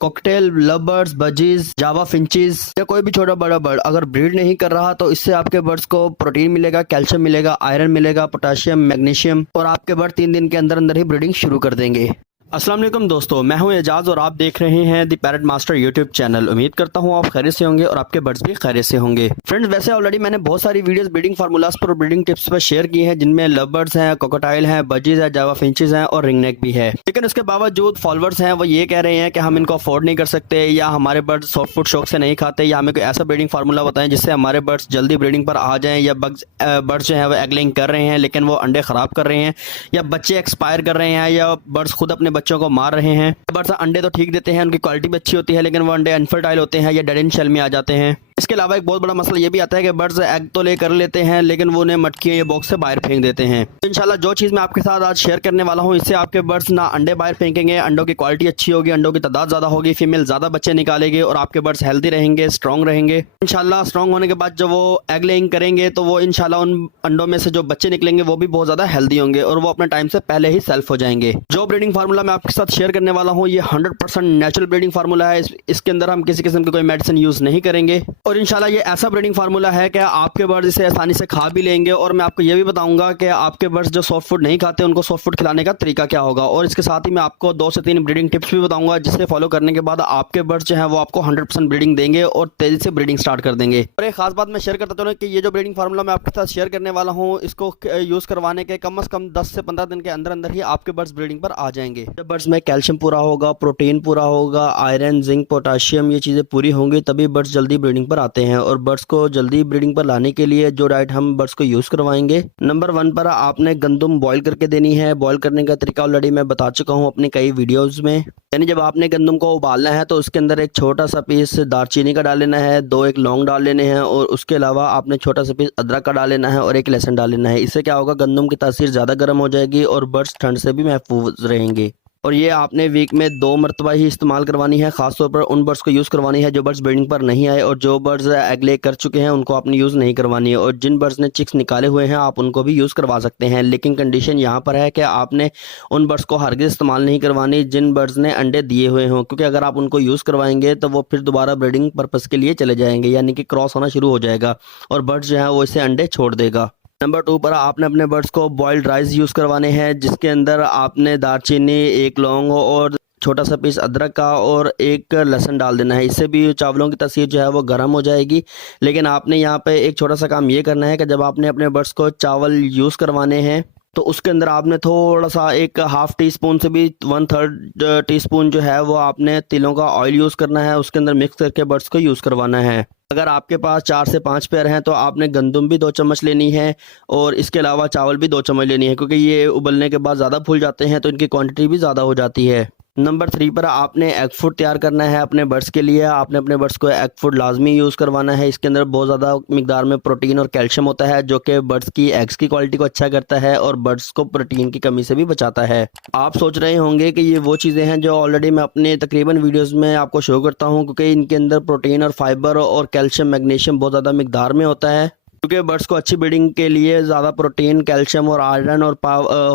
Cocktail, love birds, budgies, जावा finches या कोई भी छोटा बड़ा बर्ड अगर ब्रीड नहीं कर रहा तो इससे आपके बर्ड्स को प्रोटीन मिलेगा, कैल्शियम मिलेगा, आयरन मिलेगा, पोटाशियम, मैग्नीशियम, और आपके बर्ड 3 दिन के अंदर अंदर ही ब्रीडिंग शुरू कर देंगे। अस्सलाम वालेकुम दोस्तों, मैं हूं एजाज और आप देख रहे हैं the parrot master YouTube channel. उम्मीद करता हूं आप खैरियत से होंगे और आपके बर्ड्स भी खैरियत से होंगे। फ्रेंड्स, वैसे ऑलरेडी मैंने बहुत सारी वीडियोस ब्रीडिंग फार्मूलाज पर, ब्रीडिंग टिप्स पर शेयर की हैं, जिनमें लव बर्ड्स हैं, कोकोटाइल हैं, बजीज है, जावा फिंचेस हैं और रिंगनेक भी है। लेकिन उसके बावजूद फॉलोअर्स हैं वो ये कह रहे हैं कि हम इनको अफोर्ड नहीं कर सकते, या हमारे बर्ड्स सॉफ्ट फूड शौक से नहीं खाते, या हमें कोई ऐसा ब्रीडिंग फार्मूला बताएं जिससे हमारे बर्ड्स जल्दी ब्रीडिंग पर आ जाएं, या बर्ड्स जो है वो एग लेइंग कर रहे हैं लेकिन वो अंडे खराब कर रहे हैं, या बच्चे एक्सपायर कर रहे हैं, या बर्ड्स खुद अपने बच्चों को मार रहे हैं। बर्ड्स अंडे तो ठीक देते हैं, उनकी क्वालिटी भी अच्छी होती है, लेकिन वो अंडे अनफर्टाइल होते हैं या डेड इन शेल में आ जाते हैं। इसके अलावा एक बहुत बड़ा मसला ये भी आता है कि बर्ड्स एग तो ले कर लेते हैं लेकिन वो उन्हें मटकियों या बॉक्स से बाहर फेंक देते हैं। तो इंशाल्लाह जो चीज़ मैं आपके साथ आज शेयर करने वाला हूँ, इससे आपके बर्ड्स ना अंडे बाहर फेंकेंगे, अंडों की क्वालिटी अच्छी होगी, अंडों की तादाद ज़्यादा होगी, फीमेल ज़्यादा बच्चे निकालेंगे और आपके बर्ड्स हेल्दी रहेंगे, स्ट्रॉन्ग रहेंगे। इंशाल्लाह स्ट्रॉन्ग होने के बाद जब वो एग लेइंग करेंगे तो वो इंशाल्लाह उन अंडों में से जो बच्चे निकलेंगे वो भी बहुत ज़्यादा हेल्दी होंगे और वो अपने टाइम से पहले ही सेल्फ हो जाएंगे। जो ब्रीडिंग फार्मूला मैं आपके साथ शेयर करने वाला हूँ ये 100% नेचुरल ब्रीडिंग फार्मूला है। इसके अंदर हम किसी किस्म की कोई मेडिसिन यूज़ नहीं करेंगे और इंशाल्लाह ये ऐसा ब्रीडिंग फार्मूला है कि आपके बर्ड्स इसे आसानी से खा भी लेंगे। और मैं आपको ये भी बताऊंगा कि आपके बर्ड्स जो सॉफ्ट फूड नहीं खाते उनको सॉफ्ट फूड खिलाने का तरीका क्या होगा, और इसके साथ ही मैं आपको 2 से 3 ब्रीडिंग टिप्स भी बताऊंगा जिससे फॉलो करने के बाद आपके बर्ड्स जो है वो आपको 100% ब्रीडिंग देंगे और तेजी से ब्रीडिंग स्टार्ट कर देंगे। और एक खास बात मैं शेयर करता हूँ कि ये जो ब्रीडिंग फार्मूला मैं आपके साथ शेयर करने वाला हूँ, इसको यूज़ करवाने के कम से कम 10 से 15 दिन के अंदर अंदर ही आपके बर्ड्स ब्रीडिंग पर आ जाएंगे। जब बर्ड्स में कैल्शियम पूरा होगा, प्रोटीन पूरा होगा, आयरन, जिंक, पोटाशियम, ये चीज़ें पूरी होंगी तभी बर्ड्स जल्दी ब्रीडिंग पर आते हैं। और बर्ड्स को जल्दी ब्रीडिंग पर लाने के लिए जो डाइट हम बर्ड्स को यूज़ करवाएंगे, नंबर 1 पर आपने गंदम बॉईल करके देनी है। बॉईल करने का तरीका ऑलरेडी मैं बता चुका हूँ अपने कई वीडियोज़ में। यानी जब आपने गंदम को उबालना है तो उसके अंदर एक छोटा सा पीस दालचीनी का डाल लेना है, 2 एक लौंग डाल लेने हैं, और उसके अलावा आपने छोटा सा पीस अदरक का डाल लेना है और 1 लहसुन डाल लेना है। इससे क्या होगा, गंदम की तासीर ज़्यादा गर्म हो जाएगी और बर्ड्स ठंड से भी महफूज रहेंगे। और ये आपने वीक में 2 मरतबा ही इस्तेमाल करवानी है। खासतौर पर उन बर्ड्स को यूज़ करवानी है जो बर्ड्स ब्रीडिंग पर नहीं आए, और जो बर्ड्स एग ले कर चुके हैं उनको आपने यूज़ नहीं करवानी है। और जिन बर्ड्स ने चिक्स निकाले हुए हैं आप उनको भी यूज़ करवा सकते हैं, लेकिन कंडीशन यहाँ पर है कि आपने उन बर्ड्स को हरगिज़ इस्तेमाल नहीं करवानी जिन बर्ड्स ने अंडे दिए हुए हों, क्योंकि अगर आप उनको यूज़ करवाएंगे तो वो फिर दोबारा ब्रीडिंग पर्पज़ के लिए चले जाएंगे, यानी कि क्रॉस होना शुरू हो जाएगा और बर्ड्स जो है वो इससे अंडे छोड़ देगा। नंबर 2 पर आपने अपने बर्ड्स को बॉइल्ड राइस यूज़ करवाने हैं, जिसके अंदर आपने दालचीनी, 1 लौंग और छोटा सा पीस अदरक का और 1 लहसुन डाल देना है। इससे भी चावलों की तासीर जो है वो गर्म हो जाएगी। लेकिन आपने यहाँ पे एक छोटा सा काम ये करना है कि जब आपने अपने बर्ड्स को चावल यूज़ करवाने हैं तो उसके अंदर आपने थोड़ा सा 1/2 टीस्पून से भी 1/3 टीस्पून जो है वो आपने तिलों का ऑयल यूज़ करना है, उसके अंदर मिक्स करके बर्ड्स को यूज़ करवाना है। अगर आपके पास 4 से 5 पेयर हैं तो आपने गंदम भी 2 चम्मच लेनी है और इसके अलावा चावल भी 2 चम्मच लेनी है, क्योंकि ये उबलने के बाद ज़्यादा फूल जाते हैं तो इनकी क्वांटिटी भी ज़्यादा हो जाती है। नंबर 3 पर आपने एग फूड तैयार करना है अपने बर्ड्स के लिए। आपने अपने बर्ड्स को एग फूड लाजमी यूज़ करवाना है। इसके अंदर बहुत ज़्यादा मिकदार में प्रोटीन और कैल्शियम होता है जो कि बर्ड्स की एग्स की क्वालिटी को अच्छा करता है और बर्ड्स को प्रोटीन की कमी से भी बचाता है। आप सोच रहे होंगे कि ये वो चीज़ें हैं जो ऑलरेडी मैं अपने तकरीबन वीडियोज़ में आपको शो करता हूँ, क्योंकि इनके अंदर प्रोटीन और फाइबर और कैल्शियम, मैग्नीशियम बहुत ज़्यादा मिकदार में होता है, क्योंकि बर्ड्स को अच्छी ब्रीडिंग के लिए ज़्यादा प्रोटीन, कैल्शियम और आयरन और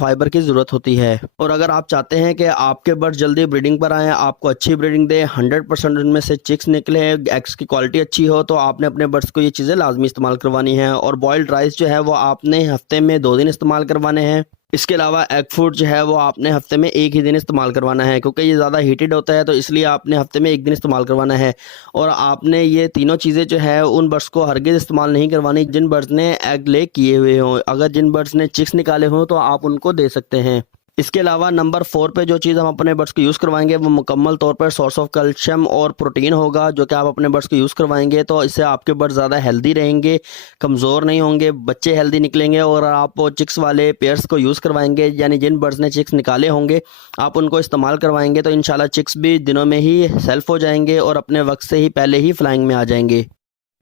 फाइबर की ज़रूरत होती है। और अगर आप चाहते हैं कि आपके बर्ड्स जल्दी ब्रीडिंग पर आएँ, आपको अच्छी ब्रीडिंग दें, 100% उनमें से चिक्स निकले, एग्स की क्वालिटी अच्छी हो, तो आपने अपने बर्ड्स को ये चीज़ें लाजमी इस्तेमाल करवानी है। और बॉइल्ड राइस जो है वो आपने हफ्ते में 2 दिन इस्तेमाल करवाने हैं। इसके अलावा एग फूड जो है वो आपने हफ्ते में 1 ही दिन इस्तेमाल करवाना है, क्योंकि ये ज़्यादा हीटेड होता है तो इसलिए आपने हफ्ते में 1 दिन इस्तेमाल करवाना है। और आपने ये तीनों चीज़ें जो है उन बर्ड्स को हरगिज़ इस्तेमाल नहीं करवानी जिन बर्ड्स ने एग ले किए हुए हों। अगर जिन बर्ड्स ने चिक्स निकाले हों तो आप उनको दे सकते हैं। इसके अलावा नंबर 4 पे जो चीज़ हम अपने बर्ड्स को यूज़ करवाएंगे वो मुकम्मल तौर पर सोर्स ऑफ कैल्शियम और प्रोटीन होगा, जो कि आप अपने बर्ड्स को यूज़ करवाएंगे तो इससे आपके बर्ड्स ज़्यादा हेल्दी रहेंगे, कमज़ोर नहीं होंगे, बच्चे हेल्दी निकलेंगे। और आप चिक्स वाले पेयर्स को यूज़ करवाएंगे, यानी जिन बर्ड्स ने चिक्स निकाले होंगे आप उनको इस्तेमाल करवाएंगे तो इंशाल्लाह चिक्स भी दिनों में ही सेल्फ हो जाएंगे और अपने वक्त से ही पहले ही फ्लाइंग में आ जाएंगे।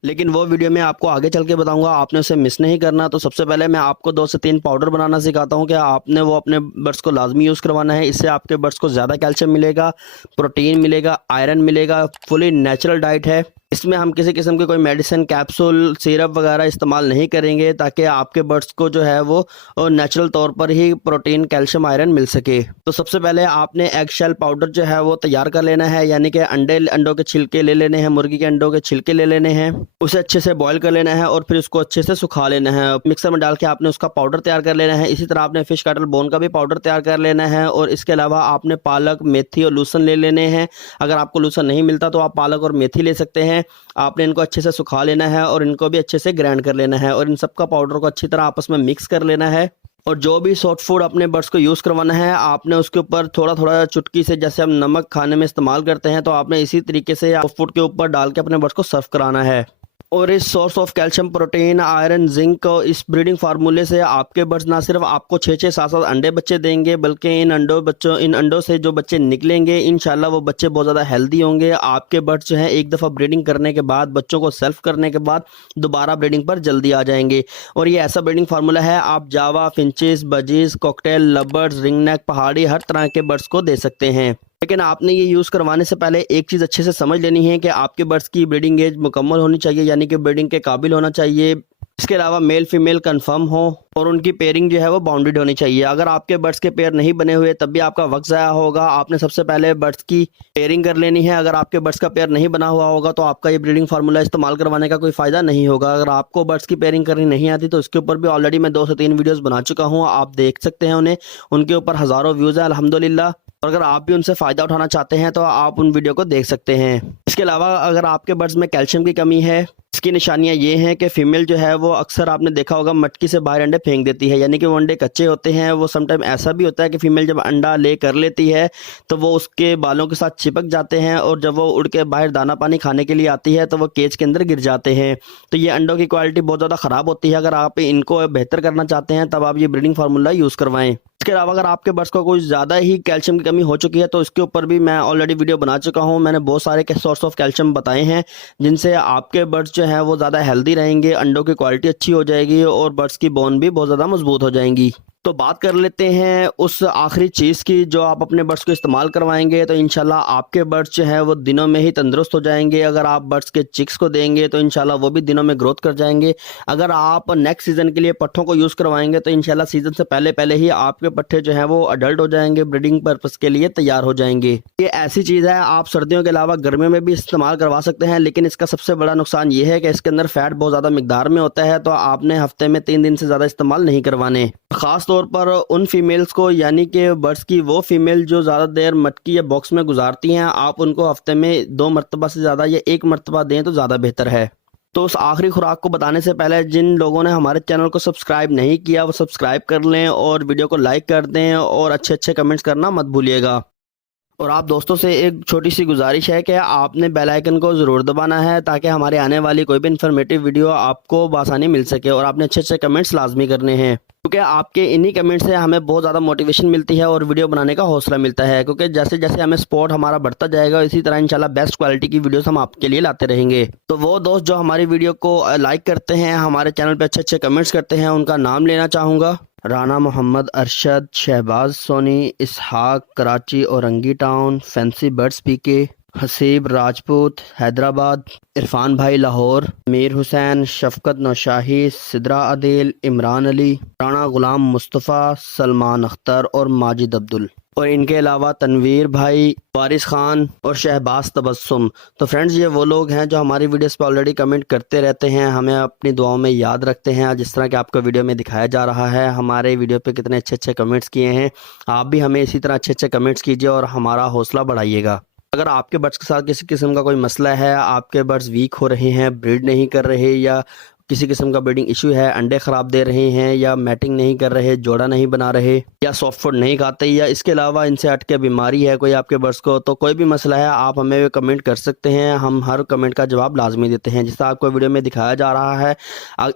लेकिन वो वीडियो मैं आपको आगे चल के बताऊंगा, आपने उसे मिस नहीं करना। तो सबसे पहले मैं आपको 2 से 3 पाउडर बनाना सिखाता हूं कि आपने वो अपने बर्ड्स को लाजमी यूज़ करवाना है। इससे आपके बर्ड्स को ज़्यादा कैल्शियम मिलेगा, प्रोटीन मिलेगा, आयरन मिलेगा, फुली नेचुरल डाइट है। इसमें हम किसी किस्म की कोई मेडिसिन, कैप्सूल, सिरप वगैरह इस्तेमाल नहीं करेंगे, ताकि आपके बर्ड्स को जो है वो नेचुरल तौर पर ही प्रोटीन, कैल्शियम, आयरन मिल सके। तो सबसे पहले आपने एग शेल पाउडर जो है वो तैयार कर लेना है, यानी कि अंडों के छिलके ले लेने हैं, मुर्गी के अंडों के छिलके ले लेने हैं, उसे अच्छे से बॉईल कर लेना है और फिर उसको अच्छे से सुखा लेना है। मिक्सर में डाल के आपने उसका पाउडर तैयार कर लेना है। इसी तरह आपने फिश कैटल बोन का भी पाउडर तैयार कर लेना है। और इसके अलावा आपने पालक, मेथी और लहसुन ले लेने हैं। अगर आपको लहसुन नहीं मिलता तो आप पालक और मेथी ले सकते हैं। आपने इनको अच्छे से सुखा लेना है और इनको भी अच्छे से ग्राइंड कर लेना है और इन सब का पाउडर को अच्छी तरह आपस में मिक्स कर लेना है। और जो भी सॉफ्ट फूड अपने बर्ड्स को यूज़ करवाना है, आपने उसके ऊपर थोड़ा थोड़ा चुटकी से, जैसे हम नमक खाने में इस्तेमाल करते हैं, तो आपने इसी तरीके से सॉफ्ट फूड के ऊपर डाल के अपने बर्ड्स को सर्व कराना है। और इस source of calcium, protein, iron, zinc को इस ब्रीडिंग फार्मूले से आपके बर्ड्स ना सिर्फ आपको 6-6, 7-7 अंडे बच्चे देंगे, बल्कि इन अंडों से जो बच्चे निकलेंगे इंशाल्लाह वो बच्चे बहुत ज़्यादा हेल्दी होंगे। आपके बर्ड्स जो है एक दफ़ा ब्रीडिंग करने के बाद, बच्चों को सेल्फ करने के बाद दोबारा ब्रीडिंग पर जल्दी आ जाएंगे। और ये ऐसा ब्रीडिंग फार्मूला है, आप Java, finches, budgies, cockatiel, lovers, ringneck, पहाड़ी, हर तरह के बर्ड्स को दे सकते हैं। लेकिन आपने ये यूज़ करवाने से पहले एक चीज़ अच्छे से समझ लेनी है कि आपके बर्ड्स की ब्रीडिंग एज मुकम्मल होनी चाहिए, यानी कि ब्रीडिंग के काबिल होना चाहिए। इसके अलावा मेल फीमेल कंफर्म हो और उनकी पेयरिंग जो है वो बाउंडेड होनी चाहिए। अगर आपके बर्ड्स के पेयर नहीं बने हुए तब भी आपका वक्त ज़ाया होगा। आपने सबसे पहले बर्ड्स की पेयरिंग कर लेनी है। अगर आपके बर्ड्स का पेयर नहीं बना हुआ होगा तो आपका ये ब्रीडिंग फार्मूला इस्तेमाल करवाने का कोई फ़ायदा नहीं होगा। अगर आपको बर्ड्स की पेयरिंग करनी नहीं आती तो इसके ऊपर भी ऑलरेडी मैं 2 से 3 वीडियोज़ बना चुका हूँ, आप देख सकते हैं उन्हें। उनके ऊपर हज़ारों व्यूज़ हैं अल्हम्दुलिल्लाह। और अगर आप भी उनसे फ़ायदा उठाना चाहते हैं तो आप उन वीडियो को देख सकते हैं। इसके अलावा अगर आपके बर्ड्स में कैल्शियम की कमी है, इसकी निशानियां ये हैं कि फ़ीमेल जो है वो अक्सर आपने देखा होगा मटकी से बाहर अंडे फेंक देती है, यानी कि वो अंडे कच्चे होते हैं। वो समटाइम ऐसा भी होता है कि फ़ीमेल जब अंडा ले कर लेती है तो वो उसके बालों के साथ चिपक जाते हैं और जब वो उड़ के बाहर दाना पानी खाने के लिए आती है तो वो केज के अंदर गिर जाते हैं। तो ये अंडों की क्वालिटी बहुत ज़्यादा ख़राब होती है। अगर आप इनको बेहतर करना चाहते हैं तब आप ये ब्रीडिंग फार्मूला यूज़ करवाएं। इसके अलावा अगर आपके बर्ड्स को कुछ ज़्यादा ही कैल्शियम की कमी हो चुकी है तो इसके ऊपर भी मैं ऑलरेडी वीडियो बना चुका हूँ। मैंने बहुत सारे सोर्स ऑफ कैल्शियम बताए हैं जिनसे आपके बर्ड्स जो हैं वो ज़्यादा हेल्दी रहेंगे, अंडों की क्वालिटी अच्छी हो जाएगी और बर्ड्स की बोन भी बहुत ज़्यादा मजबूत हो जाएंगी। तो बात कर लेते हैं उस आखिरी चीज़ की जो आप अपने बर्ड्स को इस्तेमाल करवाएंगे तो इंशाल्लाह आपके बर्ड्स जो है वो दिनों में ही तंदुरुस्त हो जाएंगे। अगर आप बर्ड्स के चिक्स को देंगे तो इंशाल्लाह वो भी दिनों में ग्रोथ कर जाएंगे। अगर आप नेक्स्ट सीज़न के लिए पट्ठों को यूज़ करवाएंगे तो इंशाल्लाह सीज़न से पहले पहले ही आपके पट्ठे जो हैं वो अडल्ट हो जाएंगे, ब्रीडिंग पर्पज़ के लिए तैयार हो जाएंगे। ये ऐसी चीज़ है आप सर्दियों के अलावा गर्मियों में भी इस्तेमाल करवा सकते हैं, लेकिन इसका सबसे बड़ा नुकसान ये है कि इसके अंदर फ़ैट बहुत ज़्यादा मिकदार में होता है, तो आपने हफ्ते में 3 दिन से ज़्यादा इस्तेमाल नहीं करवाने। ख़ास तौर पर उन फीमेल्स को, यानी कि बर्ड्स की वो फीमेल जो ज़्यादा देर मटकी या बॉक्स में गुजारती हैं, आप उनको हफ्ते में 2 मरतबा से ज़्यादा या 1 मरतबा दें तो ज़्यादा बेहतर है। तो उस आखिरी खुराक को बताने से पहले जिन लोगों ने हमारे चैनल को सब्सक्राइब नहीं किया वो सब्सक्राइब कर लें और वीडियो को लाइक कर दें और अच्छे अच्छे कमेंट्स करना मत भूलिएगा। और आप दोस्तों से एक छोटी सी गुजारिश है कि आपने बेल आइकन को ज़रूर दबाना है ताकि हमारे आने वाली कोई भी इन्फॉर्मेटिव वीडियो आपको बआसानी मिल सके। और आपने अच्छे अच्छे कमेंट्स लाजमी करने हैं, क्योंकि आपके इन्हीं कमेंट से हमें बहुत ज़्यादा मोटिवेशन मिलती है और वीडियो बनाने का हौसला मिलता है। क्योंकि जैसे जैसे हमें सपोर्ट हमारा बढ़ता जाएगा इसी तरह इंशाल्लाह बेस्ट क्वालिटी की वीडियोस हम आपके लिए लाते रहेंगे। तो वो दोस्त जो हमारी वीडियो को लाइक करते हैं, हमारे चैनल पे अच्छे अच्छे कमेंट्स करते हैं, उनका नाम लेना चाहूँगा। Rana Mohammad Arshad, Shahbaz Soni, Ishaq Karachi Orangi Town, Fancy Birds PK, Haseeb Rajput Hyderabad, Irfan भाई लाहौर, मीर हुसैन, शफकत नौशाही, सिद्रा अदील, इमरान अली, राना गुलाम मुस्तफ़ा, सलमान अख्तर और माजिद अब्दुल, और इनके अलावा तनवीर भाई, वारिस खान और शहबाज तबस्सुम। तो फ्रेंड्स ये वो लोग हैं जो हमारी वीडियोस पे ऑलरेडी कमेंट करते रहते हैं, हमें अपनी दुआओं में याद रखते हैं। जिस तरह कि आपको वीडियो में दिखाया जा रहा है हमारे वीडियो पे कितने अच्छे अच्छे कमेंट्स किए हैं। आप भी हमें इसी तरह अच्छे अच्छे कमेंट्स कीजिए और हमारा हौसला बढ़ाइएगा। अगर आपके बर्ड्स के साथ किसी किस्म का कोई मसला है, आपके बर्ड्स वीक हो रहे हैं, ब्रीड नहीं कर रहे, या किसी किस्म का ब्रीडिंग इशू है, अंडे ख़राब दे रहे हैं, या मैटिंग नहीं कर रहे, जोड़ा नहीं बना रहे, या सॉफ्ट फूड नहीं खाते, या इसके अलावा इनसे हट के बीमारी है कोई आपके बर्ड्स को, तो कोई भी मसला है आप हमें कमेंट कर सकते हैं। हम हर कमेंट का जवाब लाजमी देते हैं। जिससे आपको वीडियो में दिखाया जा रहा है,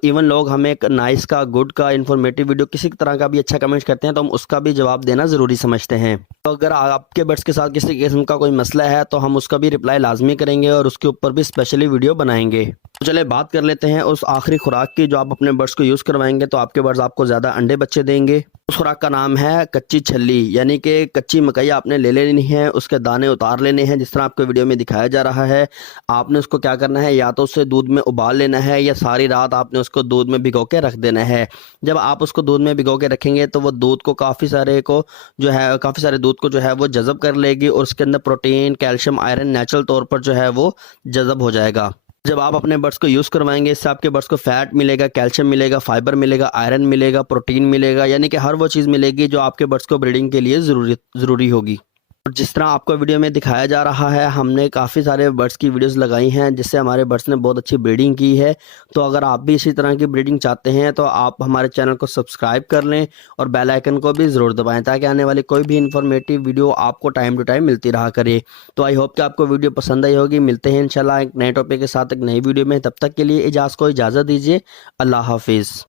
इवन लोग हमें एक नाइस का, गुड का, इन्फॉर्मेटिव वीडियो किसी तरह का भी अच्छा कमेंट करते हैं तो हम उसका भी जवाब देना ज़रूरी समझते हैं। तो अगर आपके बर्ड्स के साथ किसी किस्म का कोई मसला है तो हम उसका भी रिप्लाई लाजमी करेंगे और उसके ऊपर भी स्पेशली वीडियो बनाएंगे। तो चले बात कर लेते हैं उस आखिरी खुराक की जो आप अपने बर्ड्स को यूज़ करवाएंगे तो आपके बर्ड्स आपको ज़्यादा अंडे बच्चे देंगे। उस खुराक का नाम है कच्ची छल्ली, यानी कि कच्ची मकई आपने ले लेनी है, उसके दाने उतार लेने हैं जिस तरह आपको वीडियो में दिखाया जा रहा है। आपने उसको क्या करना है, या तो उसे दूध में उबाल लेना है या सारी रात आपने उसको दूध में भिगो के रख देना है। जब आप उसको दूध में भिगो के रखेंगे तो वो दूध को काफ़ी सारे दूध को जो है वो जज़ब कर लेगी और उसके अंदर प्रोटीन, कैल्शियम, आयरन नेचुरल तौर पर जो है वो जज़ब हो जाएगा। जब आप अपने बर्ड्स को यूज़ करवाएंगे इससे आपके बर्ड्स को फैट मिलेगा, कैल्शियम मिलेगा, फाइबर मिलेगा, आयरन मिलेगा, प्रोटीन मिलेगा, यानी कि हर वो चीज़ मिलेगी जो आपके बर्ड्स को ब्रीडिंग के लिए ज़रूरी होगी। और जिस तरह आपको वीडियो में दिखाया जा रहा है, हमने काफ़ी सारे बर्ड्स की वीडियोस लगाई हैं जिससे हमारे बर्ड्स ने बहुत अच्छी ब्रीडिंग की है। तो अगर आप भी इसी तरह की ब्रीडिंग चाहते हैं तो आप हमारे चैनल को सब्सक्राइब कर लें और बेल आइकन को भी ज़रूर दबाएं ताकि आने वाली कोई भी इन्फॉर्मेटिव वीडियो आपको टाइम टू टाइम मिलती रहा करे। तो आई होप कि आपको वीडियो पसंद आई होगी। मिलते हैं इंशाल्लाह एक नए टॉपिक के साथ एक नई वीडियो में। तब तक के लिए को इजाज़त दीजिए। अल्लाह हाफिज़।